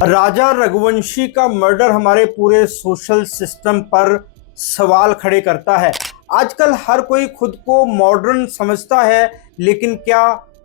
राजा रघुवंशी का मर्डर हमारे पूरे सोशल सिस्टम पर सवाल खड़े करता है। आजकल हर कोई खुद को मॉडर्न समझता है, लेकिन क्या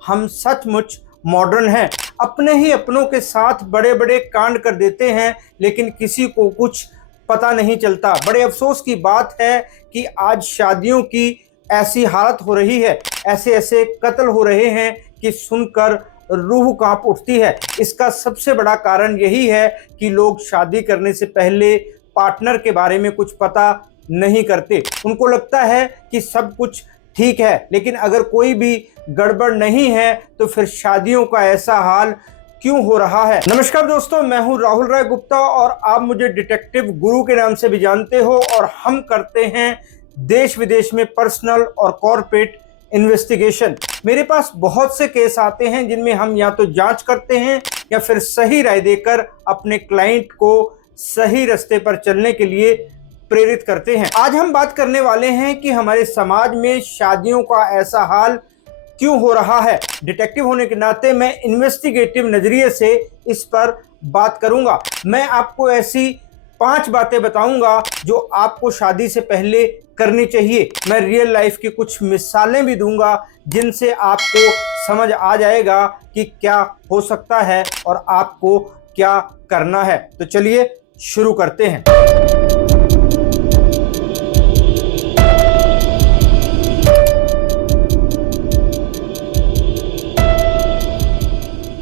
हम सचमुच मॉडर्न हैं? अपने ही अपनों के साथ बड़े बड़े कांड कर देते हैं, लेकिन किसी को कुछ पता नहीं चलता। बड़े अफसोस की बात है कि आज शादियों की ऐसी हालत हो रही है, ऐसे ऐसे कत्ल हो रहे हैं कि सुनकर रूह कांप उठती है। इसका सबसे बड़ा कारण यही है कि लोग शादी करने से पहले पार्टनर के बारे में कुछ पता नहीं करते। उनको लगता है कि सब कुछ ठीक है, लेकिन अगर कोई भी गड़बड़ नहीं है तो फिर शादियों का ऐसा हाल क्यों हो रहा है। नमस्कार दोस्तों, मैं हूं राहुल राय गुप्ता और आप मुझे डिटेक्टिव गुरु के नाम से भी जानते हो, और हम करते हैं देश विदेश में पर्सनल और कॉर्पोरेट इन्वेस्टिगेशन। मेरे पास बहुत से केस आते हैं जिनमें हम या तो जांच करते हैं या फिर सही राय देकर अपने क्लाइंट को सही रास्ते पर चलने के लिए प्रेरित करते हैं। आज हम बात करने वाले हैं कि हमारे समाज में शादियों का ऐसा हाल क्यों हो रहा है। डिटेक्टिव होने के नाते मैं इन्वेस्टिगेटिव नजरिए से इस पर बात करूंगा। मैं आपको ऐसी 5 बातें बताऊंगा जो आपको शादी से पहले करनी चाहिए। मैं रियल लाइफ की कुछ मिसालें भी दूंगा जिनसे आपको समझ आ जाएगा कि क्या हो सकता है और आपको क्या करना है। तो चलिए शुरू करते हैं।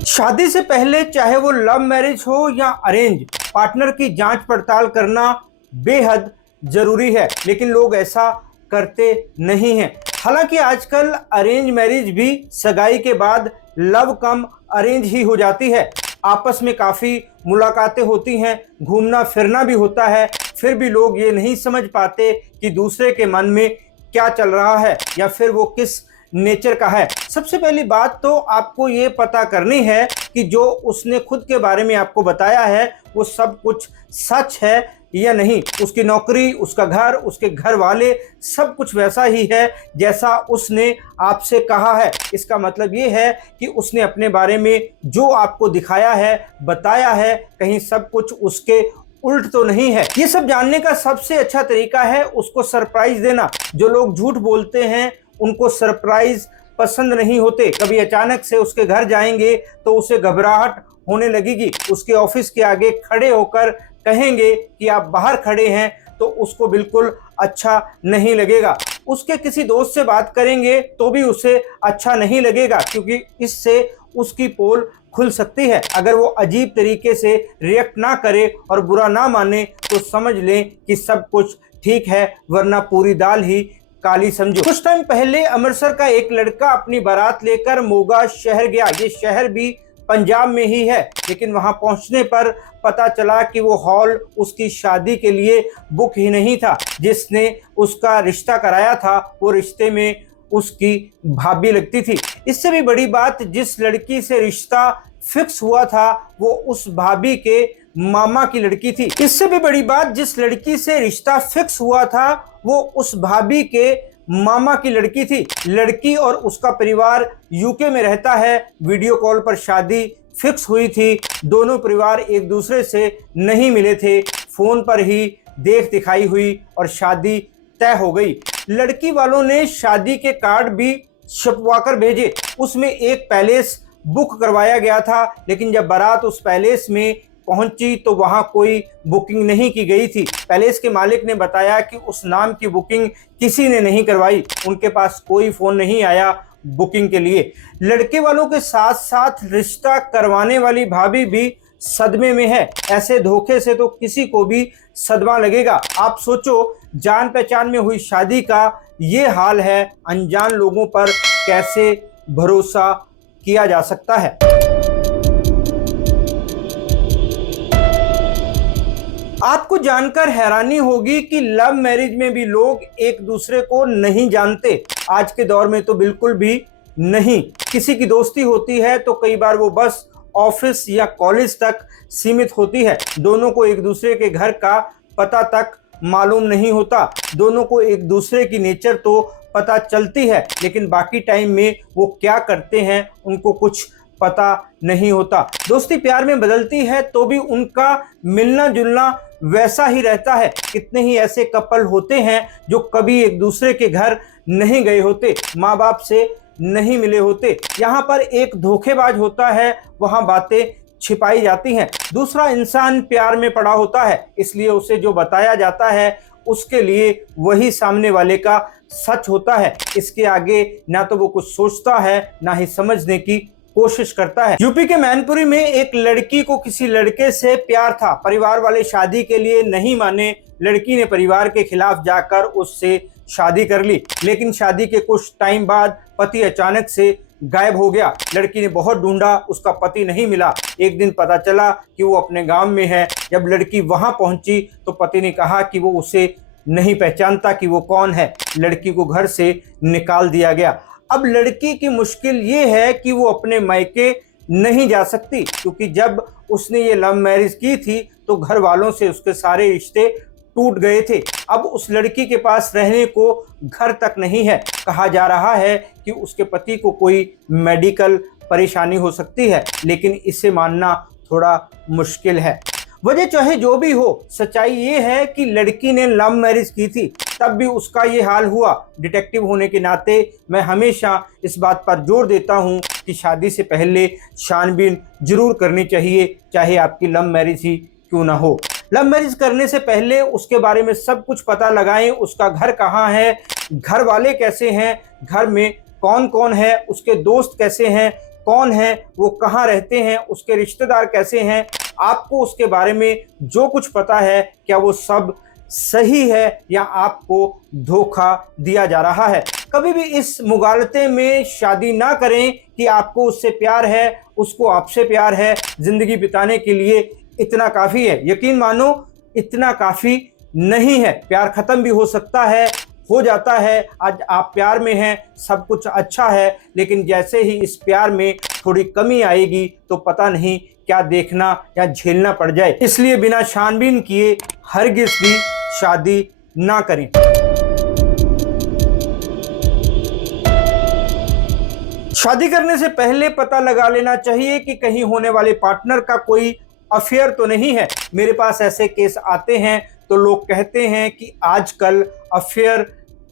शादी से पहले, चाहे वो लव मैरिज हो या अरेंज, पार्टनर की जांच पड़ताल करना बेहद जरूरी है, लेकिन लोग ऐसा करते नहीं हैं। हालांकि आजकल अरेंज मैरिज भी सगाई के बाद लव कम अरेंज ही हो जाती है। आपस में काफ़ी मुलाकातें होती हैं, घूमना फिरना भी होता है, फिर भी लोग ये नहीं समझ पाते कि दूसरे के मन में क्या चल रहा है या फिर वो किस नेचर का है। सबसे पहली बात तो आपको ये पता करनी है कि जो उसने खुद के बारे में आपको बताया है वो सब कुछ सच है या नहीं। उसकी नौकरी, उसका घर, उसके घर वाले, सब कुछ वैसा ही है जैसा उसने आपसे कहा है। इसका मतलब ये है कि उसने अपने बारे में जो आपको दिखाया है, बताया है, कहीं सब कुछ उसके उल्ट तो नहीं है। ये सब जानने का सबसे अच्छा तरीका है उसको सरप्राइज देना। जो लोग झूठ बोलते हैं उनको सरप्राइज पसंद नहीं होते। कभी अचानक से उसके घर जाएंगे तो उसे घबराहट होने लगेगी। उसके ऑफिस के आगे खड़े होकर कहेंगे कि आप बाहर खड़े हैं तो उसको बिल्कुल अच्छा नहीं लगेगा। उसके किसी दोस्त से बात करेंगे तो भी उसे अच्छा नहीं लगेगा, क्योंकि इससे उसकी पोल खुल सकती है। अगर वो अजीब तरीके से रिएक्ट ना करे और बुरा ना माने तो समझ लें कि सब कुछ ठीक है, वरना पूरी दाल ही काली समझो। कुछ टाइम पहले अमृतसर का एक लड़का अपनी बारात लेकर मोगा शहर गया। ये शहर भी पंजाब में ही है, लेकिन वहां पहुंचने पर पता चला कि वो हॉल उसकी शादी के लिए बुक ही नहीं था। जिसने उसका रिश्ता कराया था वो रिश्ते में उसकी भाभी लगती थी। इससे भी बड़ी बात, जिस लड़की से रिश्ता फिक्स हुआ था वो उस भाभी के मामा की लड़की थी। इससे भी बड़ी बात, जिस लड़की से रिश्ता फिक्स हुआ था वो उस भाभी के मामा की लड़की थी। लड़की और उसका परिवार यूके में रहता है। वीडियो कॉल पर शादी फिक्स हुई थी। दोनों परिवार एक दूसरे से नहीं मिले थे, फोन पर ही देख दिखाई हुई और शादी तय हो गई। लड़की वालों ने शादी के कार्ड भी छपवाकर भेजे। उसमें एक पैलेस बुक करवाया गया था, लेकिन जब बारात उस पैलेस में पहुंची तो वहां कोई बुकिंग नहीं की गई थी। पैलेस के मालिक ने बताया कि उस नाम की बुकिंग किसी ने नहीं करवाई। उनके पास कोई फोन नहीं आया बुकिंग के लिए। लड़के वालों के साथ साथ रिश्ता करवाने वाली भाभी भी सदमे में है। ऐसे धोखे से तो किसी को भी सदमा लगेगा। आप सोचो, जान पहचान में हुई शादी का ये हाल है, अनजान लोगों पर कैसे भरोसा किया जा सकता है। आपको जानकर हैरानी होगी कि लव मैरिज में भी लोग एक दूसरे को नहीं जानते। आज के दौर में तो बिल्कुल भी नहीं। किसी की दोस्ती होती है तो कई बार वो बस ऑफिस या कॉलेज तक सीमित होती है। दोनों को एक दूसरे के घर का पता तक मालूम नहीं होता। दोनों को एक दूसरे की नेचर तो पता चलती है, लेकिन बाकी टाइम में वो क्या करते हैं उनको कुछ पता नहीं होता। दोस्ती प्यार में बदलती है तो भी उनका मिलना जुलना वैसा ही रहता है। कितने ही ऐसे कपल होते हैं जो कभी एक दूसरे के घर नहीं गए होते, माँ बाप से नहीं मिले होते। यहाँ पर एक धोखेबाज होता है, वहाँ बातें छिपाई जाती हैं। दूसरा इंसान प्यार में पड़ा होता है, इसलिए उसे जो बताया जाता है उसके लिए वही सामने वाले का सच होता है। इसके आगे ना तो वो कुछ सोचता है ना ही समझने की कोशिश करता है। यूपी के मैनपुरी में एक लड़की को किसी लड़के से प्यार था। परिवार वाले शादी के लिए नहीं माने। लड़की ने परिवार के खिलाफ जाकर उससे शादी कर ली, लेकिन शादी के कुछ टाइम बाद पति अचानक से गायब हो गया। लड़की ने बहुत ढूंढा, उसका पति नहीं मिला। एक दिन पता चला कि वो अपने गांव में है। जब लड़की वहां पहुंची तो पति ने कहा कि वो उसे नहीं पहचानता कि वो कौन है। लड़की को घर से निकाल दिया गया। अब लड़की की मुश्किल ये है कि वो अपने मायके नहीं जा सकती, क्योंकि जब उसने ये लव मैरिज की थी तो घर वालों से उसके सारे रिश्ते टूट गए थे। अब उस लड़की के पास रहने को घर तक नहीं है। कहा जा रहा है कि उसके पति को कोई मेडिकल परेशानी हो सकती है, लेकिन इसे मानना थोड़ा मुश्किल है। वजह चाहे जो भी हो, सच्चाई ये है कि लड़की ने लव मैरिज की थी, तब भी उसका ये हाल हुआ। डिटेक्टिव होने के नाते मैं हमेशा इस बात पर जोर देता हूँ कि शादी से पहले छानबीन जरूर करनी चाहिए, चाहे आपकी लव मैरिज ही क्यों ना हो। लव मैरिज करने से पहले उसके बारे में सब कुछ पता लगाएं। उसका घर कहाँ है, घर वाले कैसे हैं, घर में कौन कौन है, उसके दोस्त कैसे हैं, कौन है, वो कहाँ रहते हैं, उसके रिश्तेदार कैसे हैं। आपको उसके बारे में जो कुछ पता है, क्या वो सब सही है या आपको धोखा दिया जा रहा है। कभी भी इस मुगालते में शादी ना करें कि आपको उससे प्यार है, उसको आपसे प्यार है, जिंदगी बिताने के लिए इतना काफ़ी है। यकीन मानो इतना काफ़ी नहीं है। प्यार ख़त्म भी हो सकता है, हो जाता है। आज आप प्यार में हैं, सब कुछ अच्छा है, लेकिन जैसे ही इस प्यार में थोड़ी कमी आएगी तो पता नहीं क्या देखना या झेलना पड़ जाए। इसलिए बिना छानबीन किए हरगिज़ भी शादी ना करें। शादी करने से पहले पता लगा लेना चाहिए कि कहीं होने वाले पार्टनर का कोई अफेयर तो नहीं है। मेरे पास ऐसे केस आते हैं तो लोग कहते हैं कि आजकल अफेयर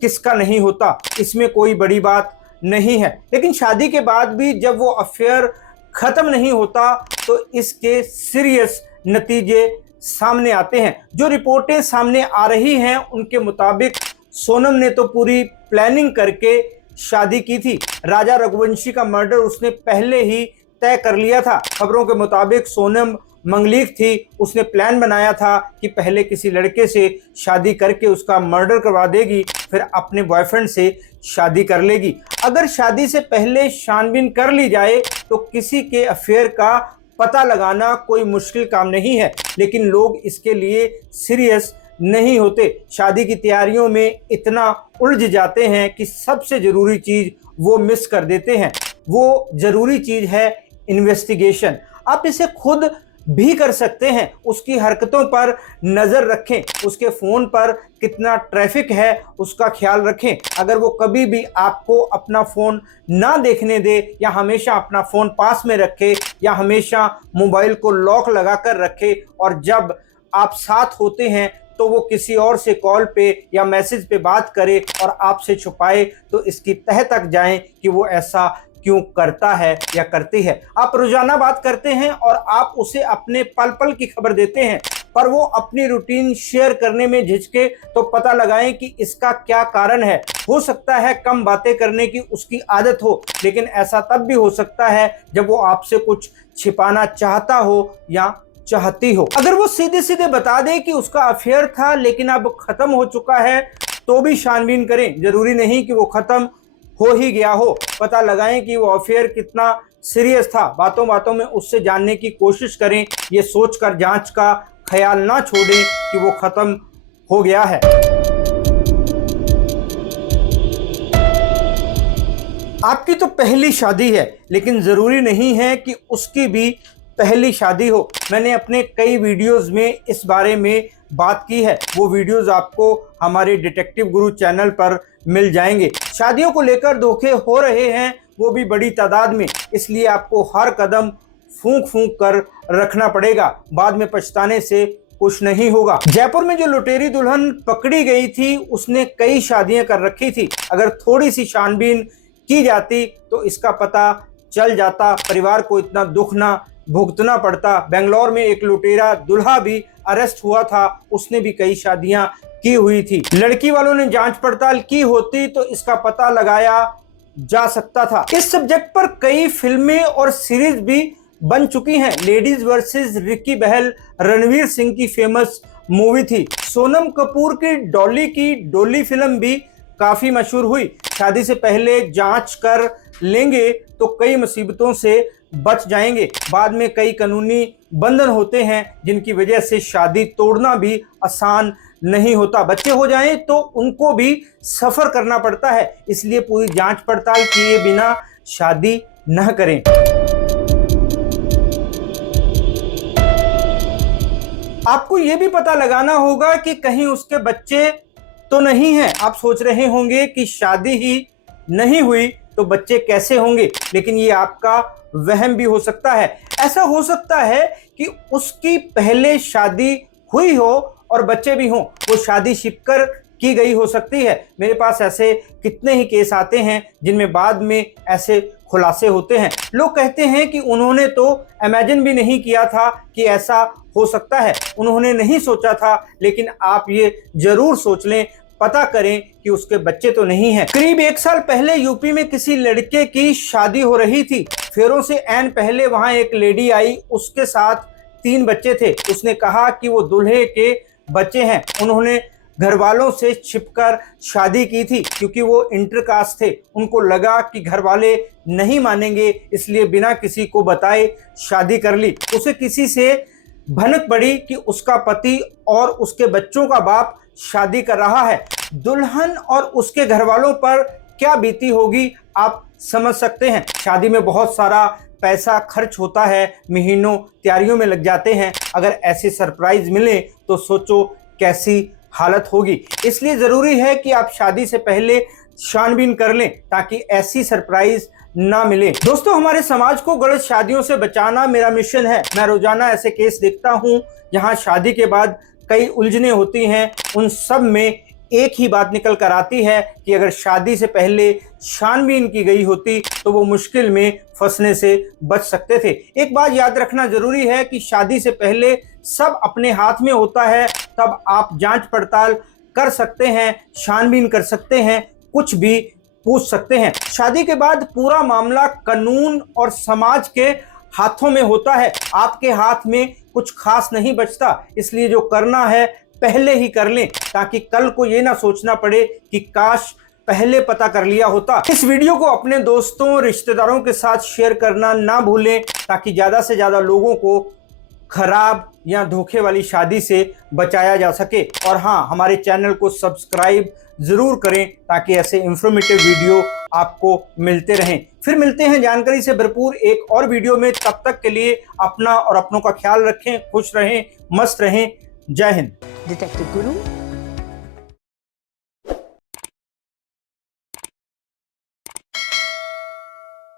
किसका नहीं होता, इसमें कोई बड़ी बात नहीं है। लेकिन शादी के बाद भी जब वो अफेयर खत्म नहीं होता तो इसके सीरियस नतीजे सामने आते हैं। जो रिपोर्टें सामने आ रही हैं उनके मुताबिक सोनम ने तो पूरी प्लानिंग करके शादी की थी। राजा रघुवंशी का मर्डर उसने पहले ही तय कर लिया था। खबरों के मुताबिक सोनम मंगलीक थी, उसने प्लान बनाया था कि पहले किसी लड़के से शादी करके उसका मर्डर करवा देगी, फिर अपने बॉयफ्रेंड से शादी कर लेगी। अगर शादी से पहले छानबीन कर ली जाए तो किसी के अफेयर का पता लगाना कोई मुश्किल काम नहीं है, लेकिन लोग इसके लिए सीरियस नहीं होते। शादी की तैयारियों में इतना उलझ जाते हैं कि सबसे ज़रूरी चीज़ वो मिस कर देते हैं। वो ज़रूरी चीज़ है इन्वेस्टिगेशन। आप इसे खुद भी कर सकते हैं। उसकी हरकतों पर नज़र रखें, उसके फ़ोन पर कितना ट्रैफिक है उसका ख्याल रखें। अगर वो कभी भी आपको अपना फ़ोन ना देखने दे या हमेशा अपना फ़ोन पास में रखे या हमेशा मोबाइल को लॉक लगा कर रखे और जब आप साथ होते हैं तो वो किसी और से कॉल पे या मैसेज पे बात करे और आपसे छुपाए, तो इसकी तह तक जाएं कि वो ऐसा क्यों करता है या करती है। आप रोजाना बात करते हैं और आप उसे अपने पल पल की खबर देते हैं, पर वो अपनी रूटीन शेयर करने में झिझके, तो पता लगाएं कि इसका क्या कारण है। हो सकता है कम बातें करने की उसकी आदत हो, लेकिन ऐसा तब भी हो सकता है जब वो आपसे कुछ छिपाना चाहता हो या चाहती हो। अगर वो सीधे सीधे बता दे कि उसका अफेयर था लेकिन अब खत्म हो चुका है तो भी छानबीन करें। जरूरी नहीं कि वो खत्म हो ही गया हो। पता लगाएं कि वो अफेयर कितना सीरियस था। बातों बातों में उससे जानने की कोशिश करें, ये सोचकर जांच का ख्याल ना छोड़ें कि वो खत्म हो गया है। आपकी तो पहली शादी है, लेकिन जरूरी नहीं है कि उसकी भी पहली शादी हो। मैंने अपने कई वीडियोस में इस बारे में बात की है, वो वीडियोस आपको हमारे डिटेक्टिव गुरु चैनल पर मिल जाएंगे। शादियों को लेकर धोखे हो रहे हैं, वो भी बड़ी तादाद में, इसलिए आपको हर कदम फूंक फूंक कर रखना पड़ेगा, बाद में पछताने से कुछ नहीं होगा। जयपुर में जो लुटेरी दुल्हन पकड़ी गई थी उसने कई शादियां कर रखी थी। अगर थोड़ी सी छानबीन की जाती तो इसका पता चल जाता, परिवार को इतना दुख ना भुगतना पड़ता। बेंगलोर में एक लुटेरा दुल्हा भी अरेस्ट हुआ था, उसने भी कई शादियां की हुई थी। लड़की वालों ने जांच पड़ताल की होती तो इसका पता लगाया जा सकता था। इस सब्जेक्ट पर कई फिल्में और सीरीज भी बन चुकी हैं। लेडीज वर्सेस रिकी बहल रणवीर सिंह की फेमस मूवी थी। सोनम कपूर की डोली फिल्म भी काफी मशहूर हुई। शादी से पहले जांच कर लेंगे तो कई मुसीबतों से बच जाएंगे। बाद में कई कानूनी बंधन होते हैं जिनकी वजह से शादी तोड़ना भी आसान नहीं होता। बच्चे हो जाएं तो उनको भी सफर करना पड़ता है, इसलिए पूरी जांच पड़ताल किए बिना शादी न करें। आपको यह भी पता लगाना होगा कि कहीं उसके बच्चे तो नहीं हैं। आप सोच रहे होंगे कि शादी ही नहीं हुई तो बच्चे कैसे होंगे, लेकिन ये आपका वहम भी हो सकता है। ऐसा हो सकता है कि उसकी पहले शादी हुई हो और बच्चे भी हों, वो शादी छिपकर की गई हो सकती है। मेरे पास ऐसे कितने ही केस आते हैं जिनमें बाद में ऐसे खुलासे होते हैं। लोग कहते हैं कि उन्होंने तो इमेजिन भी नहीं किया था कि ऐसा हो सकता है, उन्होंने नहीं सोचा था, लेकिन आप ये जरूर सोच लें, पता करें कि उसके बच्चे तो नहीं हैं। करीब 1 साल पहले यूपी में किसी लड़के की शादी हो रही थी। फेरों से ऐन पहले वहां एक लेडी आई, उसके साथ 3 बच्चे थे। उसने कहा कि वो दूल्हे के बच्चे हैं। उन्होंने घर वालों से छिपकर शादी की थी क्योंकि वो इंटरकास्ट थे। उनको लगा कि घर वाले नहीं मानेंगे, इसलिए बिना किसी को बताए शादी कर ली। उसे किसी से भनक पड़ी कि उसका पति और उसके बच्चों का बाप शादी कर रहा है। दुल्हन और उसके घर वालों पर क्या बीती होगी आप समझ सकते हैं। शादी में बहुत सारा पैसा खर्च होता है, महीनों तैयारियों में लग जाते हैं। अगर ऐसे सरप्राइज मिले तो सोचो कैसी हालत होगी। इसलिए जरूरी है कि आप शादी से पहले छानबीन कर लें ताकि ऐसी सरप्राइज ना मिले। दोस्तों, हमारे समाज को गलत शादियों से बचाना मेरा मिशन है। मैं रोजाना ऐसे केस देखता हूं जहां शादी के बाद कई उलझने होती हैं। उन सब में एक ही बात निकल कर आती है कि अगर शादी से पहले छानबीन की गई होती तो वो मुश्किल में फंसने से बच सकते थे। एक बात याद रखना जरूरी है कि शादी से पहले सब अपने हाथ में होता है, तब आप जांच पड़ताल कर सकते हैं, छानबीन कर सकते हैं, कुछ भी पूछ सकते हैं। शादी के बाद पूरा मामला कानून और समाज के हाथों में होता है। आपके हाथ में कुछ खास नहीं बचता, इसलिए जो करना है पहले ही कर लें ताकि कल को ये ना सोचना पड़े कि काश पहले पता कर लिया होता। इस वीडियो को अपने दोस्तों रिश्तेदारों के साथ शेयर करना ना भूलें ताकि ज़्यादा से ज़्यादा लोगों को खराब या धोखे वाली शादी से बचाया जा सके। और हाँ, हमारे चैनल को सब्सक्राइब जरूर करें ताकि ऐसे इंफॉर्मेटिव वीडियो आपको मिलते रहें। फिर मिलते हैं जानकारी से भरपूर एक और वीडियो में। तब तक के लिए अपना और अपनों का ख्याल रखें, खुश रहें, मस्त रहें। जय हिंद। डिटेक्टिव गुरु